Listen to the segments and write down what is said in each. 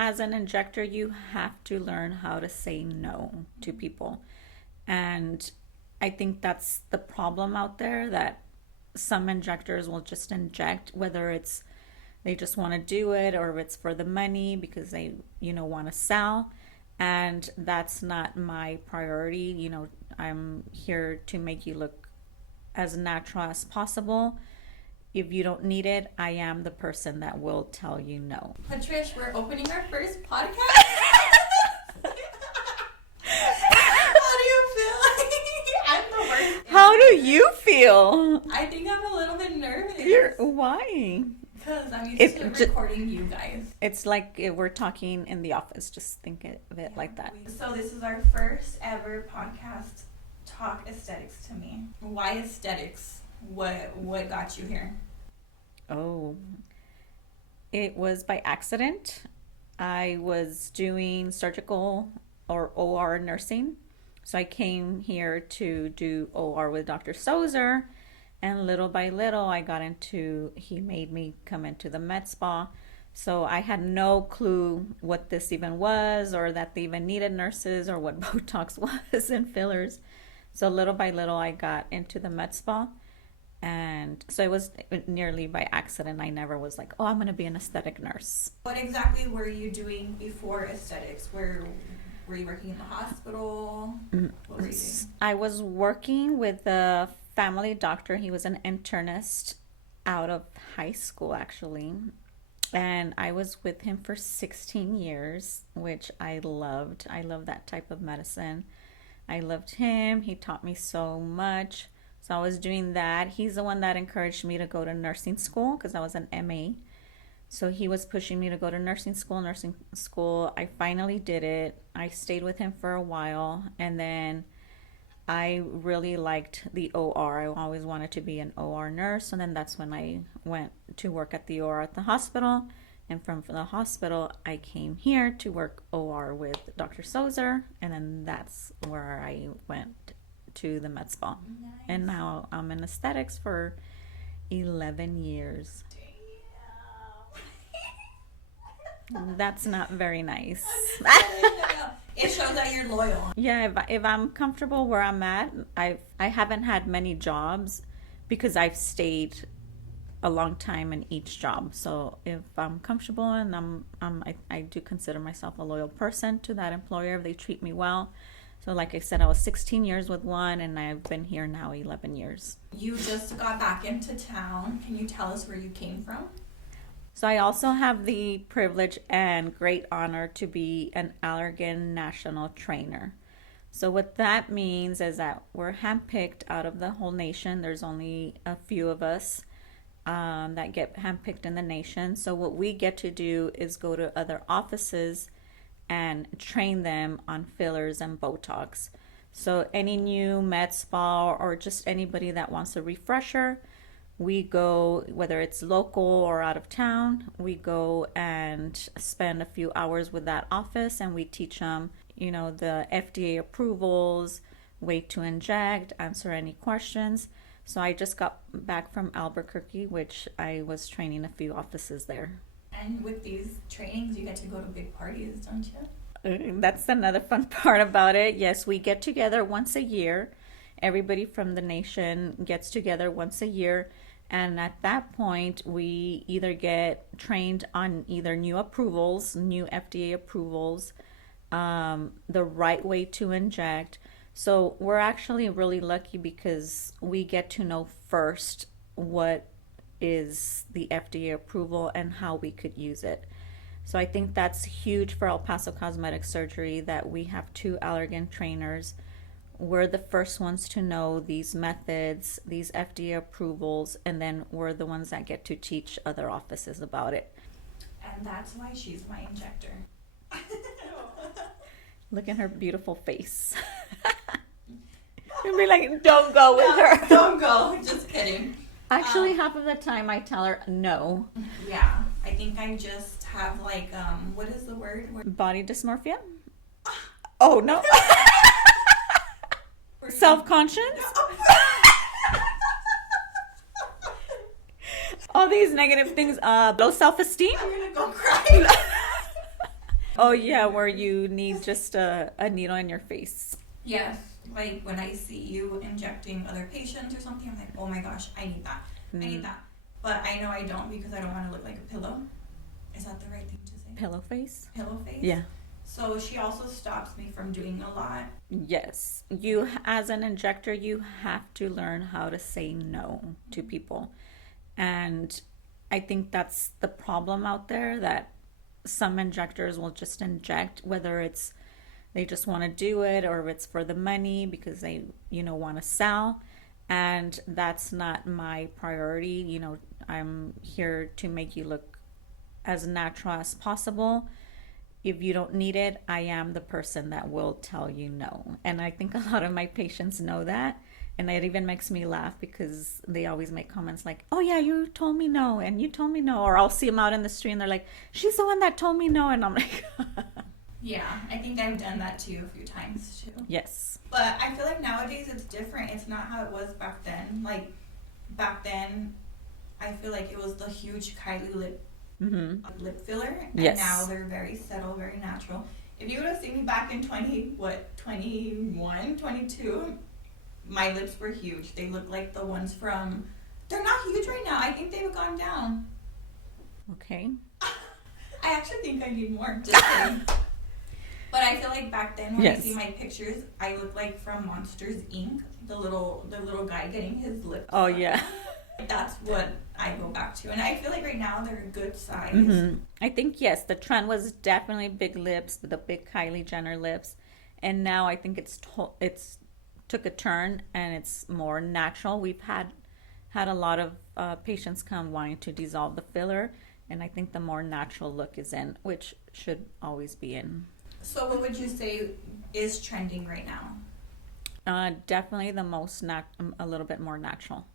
as an injector, you have to learn how to say no to people. And I think that's the problem out there, that some injectors will just inject, whether it's they just want to do it or it's for the money because they, want to sell. And that's not my priority. I'm here to make you look as natural as possible. If you don't need it, I am the person that will tell you no. Patricia, we're opening our first podcast. How do you feel? I'm the worst. How do you feel? I think I'm a little bit nervous. Why? Because I'm used to recording you guys. It's like we're talking in the office. Just think of it like that. So this is our first ever podcast, Talk Aesthetics to Me. Why aesthetics? What got you here? Oh, it was by accident. I was doing surgical or OR nursing. So I came here to do OR with Dr. Sozer. And little by little, he made me come into the med spa. So I had no clue what this even was, or that they even needed nurses, or what Botox was and fillers. So little by little, I got into the med spa. And so it was nearly by accident. I never was like, oh, I'm going to be an aesthetic nurse. What exactly were you doing before aesthetics? Were you working in the hospital? What were you doing? I was working with a family doctor. He was an internist out of high school, actually. And I was with him for 16 years, which I loved. I love that type of medicine. I loved him. He taught me so much. So I was doing that. He's the one that encouraged me to go to nursing school because I was an MA. So he was pushing me to go to nursing school. I finally did it. I stayed with him for a while. And then I really liked the OR. I always wanted to be an OR nurse. And then that's when I went to work at the OR at the hospital. And from the hospital, I came here to work OR with Dr. Sozer. And then that's where I went to the med spa. Nice. And now I'm in aesthetics for 11 years. Damn. That's not very nice. It shows that you're loyal. Yeah, if I'm comfortable where I'm at, I haven't had many jobs because I've stayed a long time in each job. So if I'm comfortable and I do consider myself a loyal person to that employer if they treat me well. So like I said, I was 16 years with one, and I've been here now 11 years. You just got back into town. Can you tell us where you came from? So I also have the privilege and great honor to be an Allergan National Trainer. So what that means is that we're handpicked out of the whole nation. There's only a few of us that get handpicked in the nation. So what we get to do is go to other offices and train them on fillers and Botox. So any new med spa or just anybody that wants a refresher, we go, whether it's local or out of town, we go and spend a few hours with that office, and we teach them, the FDA approvals, way to inject, answer any questions. So I just got back from Albuquerque, which I was training a few offices there. And with these trainings, you get to go to big parties, don't you? That's another fun part about it. Yes, we get together once a year. Everybody from the nation gets together once a year. And at that point, we either get trained on either new approvals, new FDA approvals, the right way to inject. So we're actually really lucky because we get to know first what is the FDA approval and how we could use it. So I think that's huge for El Paso Cosmetic Surgery that we have 2 Allergan trainers. We're the first ones to know these methods, these FDA approvals, and then we're the ones that get to teach other offices about it. And that's why she's my injector. Look at her beautiful face. You'll be like, don't go with her. Don't go. Just kidding. Actually, half of the time I tell her no. Yeah. I think I just have what is the word? Body dysmorphia? Oh, no. Self-conscious? All these negative things. Low self-esteem? I'm gonna go cry. Oh yeah, where you need just a needle in your face. Yes, like when I see you injecting other patients or something, I'm like, oh my gosh, I need that. I need Mm. that. But I know I don't because I don't want to look like a pillow. Is that the right thing to say? Pillow face? Pillow face. Yeah. So she also stops me from doing a lot. Yes. You, as an injector, you have to learn how to say no to people. And I think that's the problem out there that some injectors will just inject, whether it's they just want to do it or it's for the money because they, want to sell. And that's not my priority. I'm here to make you look as natural as possible. If you don't need it, I am the person that will tell you no. And I think a lot of my patients know that. And it even makes me laugh because they always make comments like, oh, yeah, you told me no, and you told me no. Or I'll see them out in the street and they're like, she's the one that told me no. And I'm like, Yeah, I think I've done that too a few times too. yes. But I feel like nowadays it's different. It's not how it was back then. Like back then, I feel like it was the huge Kylie lip filler, and Yes. now they're very subtle, very natural. If you would have seen me back in 21, 22, my lips were huge. They look like the ones from. They're not huge right now. I think they've gone down. Okay. I actually think I need more. Just kidding. But I feel like back then when I Yes. see my pictures, I look like from Monsters Inc. The little guy getting his lips. Oh, yeah. That's what I go back to, and I feel like right now they're a good size. I think, yes, the trend was definitely big lips, the big Kylie Jenner lips. And now I think it's took a turn and it's more natural. We've had a lot of patients come wanting to dissolve the filler, and I think the more natural look is in, which should always be in. So what would you say is trending right now? Definitely the most a little bit more natural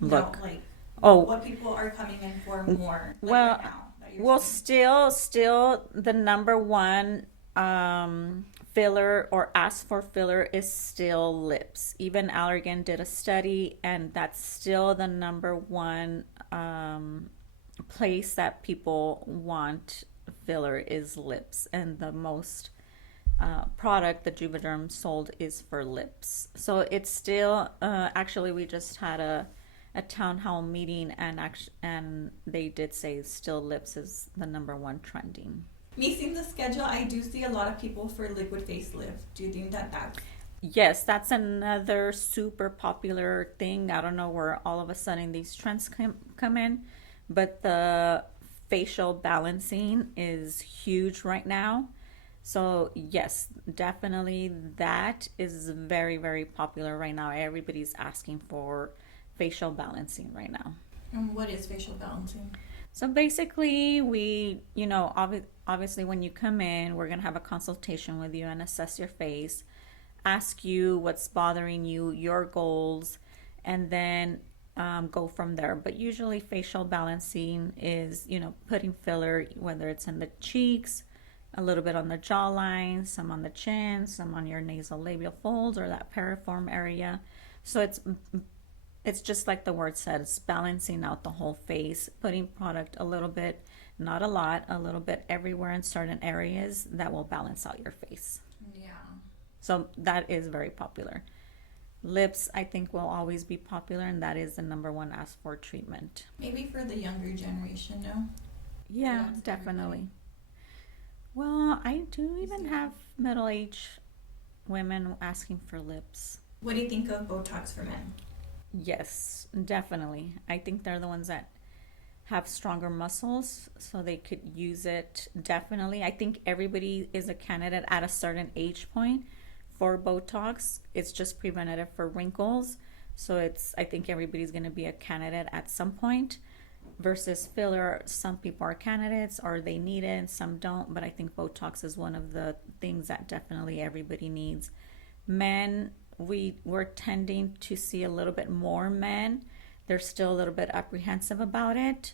No, look. like Oh, what people are coming in for more like well, right now. That you're well, seeing? still the number one filler or ask for filler is still lips. Even Allergan did a study, and that's still the number one place that people want filler is lips, and the most product the Juvederm sold is for lips. So it's still actually we just had a town hall meeting, and they did say still lips is the number one trending. Me seeing the schedule, I do see a lot of people for liquid facelift. Do you think that that's Yes, that's another super popular thing. I don't know where all of a sudden these trends come in, but the facial balancing is huge right now. So, yes, definitely that is very, very popular right now. Everybody's asking for facial balancing right now. what is facial balancing? So basically, obviously, when you come in, we're going to have a consultation with you and assess your face, ask you what's bothering you, your goals, and then go from there. But usually, facial balancing is, putting filler, whether it's in the cheeks, a little bit on the jawline, some on the chin, some on your nasal labial folds or that piriform area. So it's just like the word said, it's balancing out the whole face, putting product a little bit, not a lot, a little bit everywhere in certain areas that will balance out your face. Yeah. So that is very popular. Lips, I think, will always be popular, and that is the number one asked for treatment. Maybe for the younger generation, no? Yeah, That's definitely. everybody. Well, I do even have middle-aged women asking for lips. What do you think of Botox for men? Yes, definitely. I think they're the ones that have stronger muscles, so they could use it. Definitely. I think everybody is a candidate at a certain age point for Botox. It's just preventative for wrinkles. So I think everybody's going to be a candidate at some point. Versus filler, some people are candidates or they need it and some don't, but I think Botox is one of the things that definitely everybody needs. Men, we're tending to see a little bit more men. They're still a little bit apprehensive about it,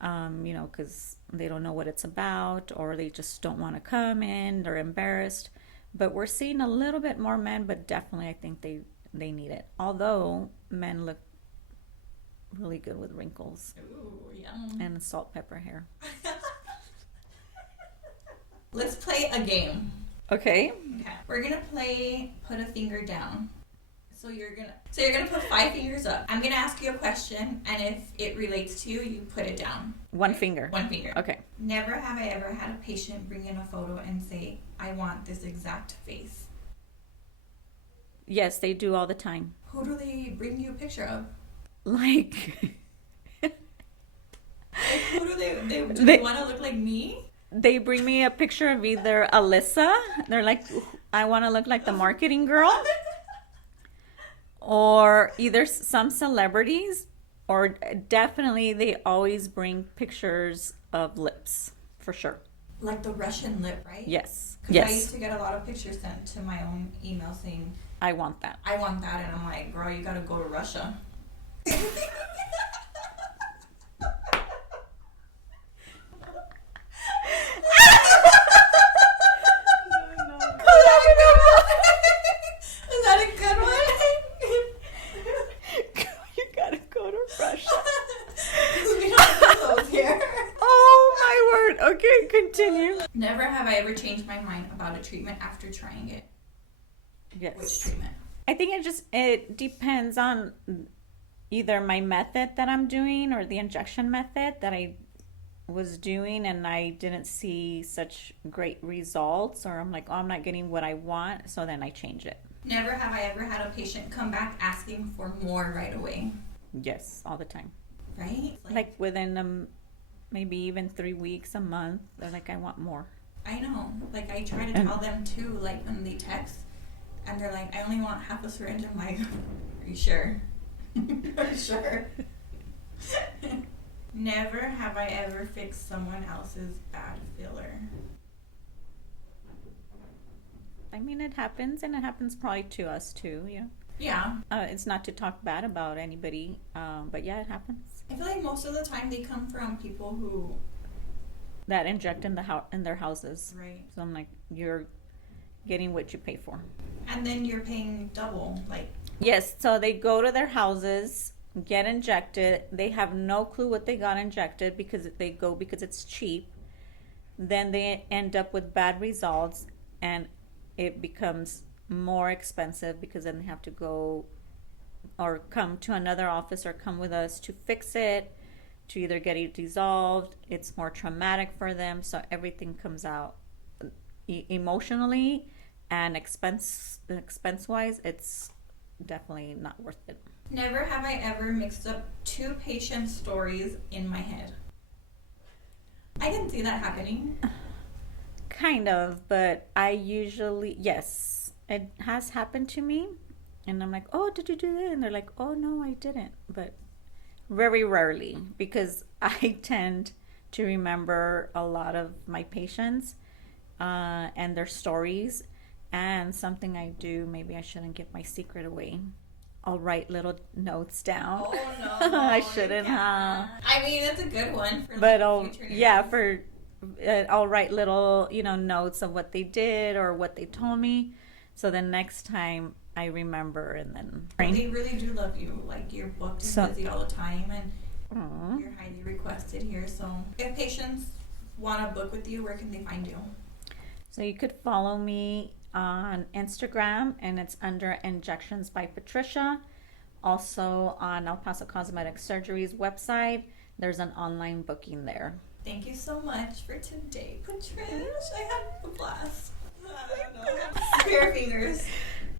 because they don't know what it's about or they just don't want to come in, they're embarrassed. But we're seeing a little bit more men, but definitely I think they need it. Although men look really good with wrinkles Ooh, yeah. and salt pepper hair. Let's play a game. Okay. Okay. We're gonna play put a finger down. So you're gonna put 5 fingers up. I'm gonna ask you a question, and if it relates to you, you put it down. One finger. One finger. Okay. Never have I ever had a patient bring in a photo and say, I want this exact face. Yes, they do all the time. Who do they bring you a picture of? Like, Who do they want to look like me? they bring me a picture of either Alyssa. They're like, I want to look like the marketing girl. Or either some celebrities, or definitely they always bring pictures of lips, for sure. Like the Russian lip, right? Yes. Because Yes. I used to get a lot of pictures sent to my own email saying, I want that. I want that, and I'm like, girl, you gotta go to Russia. Is that a good one? You gotta go to Russia. We don't have those here. Oh my word. Okay, continue. Never have I ever changed my mind about a treatment after trying it. Yes. Which treatment? I think it depends on either my method that I'm doing or the injection method that I was doing, and I didn't see such great results, or I'm like, oh, I'm not getting what I want, so then I change it. Never have I ever had a patient come back asking for more right away. Yes, all the time. Right? Like within maybe even 3 weeks, a month, they're like, I want more. I know. Like, I try to tell them too, like when they text, and they're like, I only want half a syringe. I'm like, are you sure? Are you sure? Never have I ever fixed someone else's bad filler. I mean, it happens, and it happens probably to us too, you know. Yeah. It's not to talk bad about anybody, but yeah, it happens. I feel like most of the time they come from people who... That inject in their houses. Right. So I'm like, you're getting what you pay for. And then you're paying double, like... Yes, so they go to their houses, get injected. They have no clue what they got injected because they go because it's cheap. Then they end up with bad results, and it becomes more expensive because then they have to go or come to another office or come with us to fix it, to either get it dissolved. It's more traumatic for them, so everything comes out emotionally and expense wise. It's definitely not worth it. Never have I ever mixed up 2 patient stories in my head. I didn't see that happening. Kind of, but I usually, yes, it has happened to me. And I'm like, oh, did you do that? And they're like, oh, no, I didn't. But very rarely, because I tend to remember a lot of my patients and their stories. And something I do, maybe I shouldn't give my secret away. I'll write little notes down. Oh, no. I shouldn't have. I mean, it's a good one. For But future I'll write little, notes of what they did or what they told me. So then next time I remember, and then They really do love you. Like, you're booked and busy all the time, and Aww. you're highly requested here. So if patients want to book with you, where can they find you? So you could follow me on Instagram, and it's under Injections by Patricia. Also on El Paso Cosmetic Surgery's website, there's an online booking there. Thank you so much for today, Patricia. I had a blast. I don't know. Spear fingers.